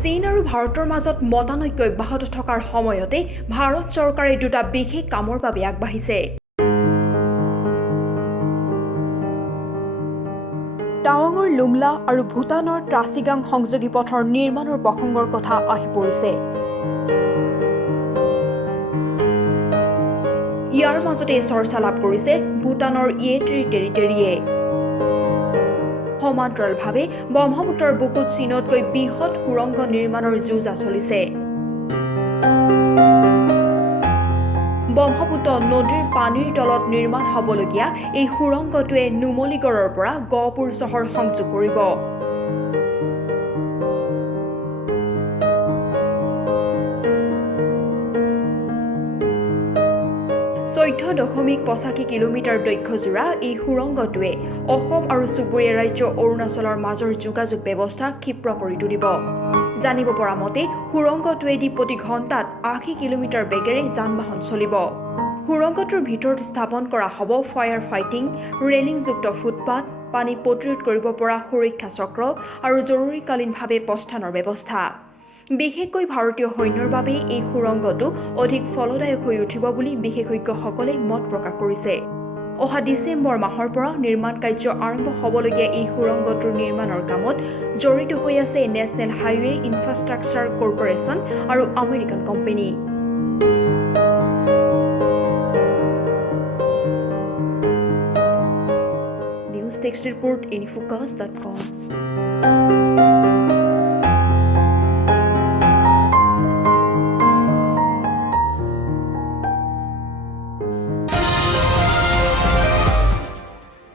চীন আৰু ভাৰতৰ মাজত মতানৈক্য অব্যাহত থকাৰ সময়তে ভাৰত চৰকাৰে দুটা বিশেষ কামৰ বাবে আগবাঢ়িছে। টাৱাঙৰ লুমলা আৰু ভূটানৰ ট্ৰাচিগাং সংযোগী পথৰ নিৰ্মাণৰ প্ৰসংগৰ কথা আহি পৰিছে। ইয়াৰ মাজতে চৰ্চা লাভ কৰিছে ভূটানৰ ইয়েটিৰি টেৰিটৰিয়ে। সমান্তৰালভাৱে ব্ৰহ্মপুত্ৰৰ বুকুত চীনতকৈ বৃহৎ সুৰংগ নিৰ্মাণৰ যুঁজা চলিছে। ব্ৰহ্মপুত্ৰ নদীৰ পানীৰ তলত নিৰ্মাণ হ'বলগীয়া এই সুৰংগটোৱে নুমলীগড়ৰ পৰা গহপুৰ চহৰ সংযোগ কৰিব। 14.85 কিলোমিটাৰ দৈৰ্ঘ্যজোৰা এই সুৰংগটোৱে অসম আৰু চুবুৰীয়া ৰাজ্য অৰুণাচলৰ মাজৰ যোগাযোগ ব্যৱস্থা ক্ষীপ্ৰ কৰি তুলিব। জানিব পৰা মতে সুৰংগটোৱেদি প্ৰতি ঘণ্টাত 80 কিলোমিটাৰ বেগেৰে যান-বাহন চলিব। সুৰংগটোৰ ভিতৰত স্থাপন কৰা হ'ব ফায়াৰ ফাইটিং, ৰেলিংযুক্ত ফুটপাথ, পানী প্ৰতিৰোধ কৰিব পৰা সুৰক্ষা চক্ৰ আৰু জৰুৰীকালীনভাৱে প্ৰস্থানৰ ব্যৱস্থা। বিশেষকৈ ভাৰতীয় সৈন্যৰ বাবে এই সুৰংগটো অধিক ফলদায়ক হৈ উঠিব বুলি বিশেষজ্ঞসকলে মত প্ৰকাশ কৰিছে। অহা ডিচেম্বৰ মাহৰ পৰা নিৰ্মাণ কাৰ্য আৰম্ভ হ'বলগীয়া এই সুৰংগটোৰ নিৰ্মাণৰ কামত জড়িত হৈ আছে নেশ্যনেল হাইৱে ইনফ্ৰাষ্ট্ৰাকচাৰ কৰ্পোৰেচন আৰু American company. News text report infocus.com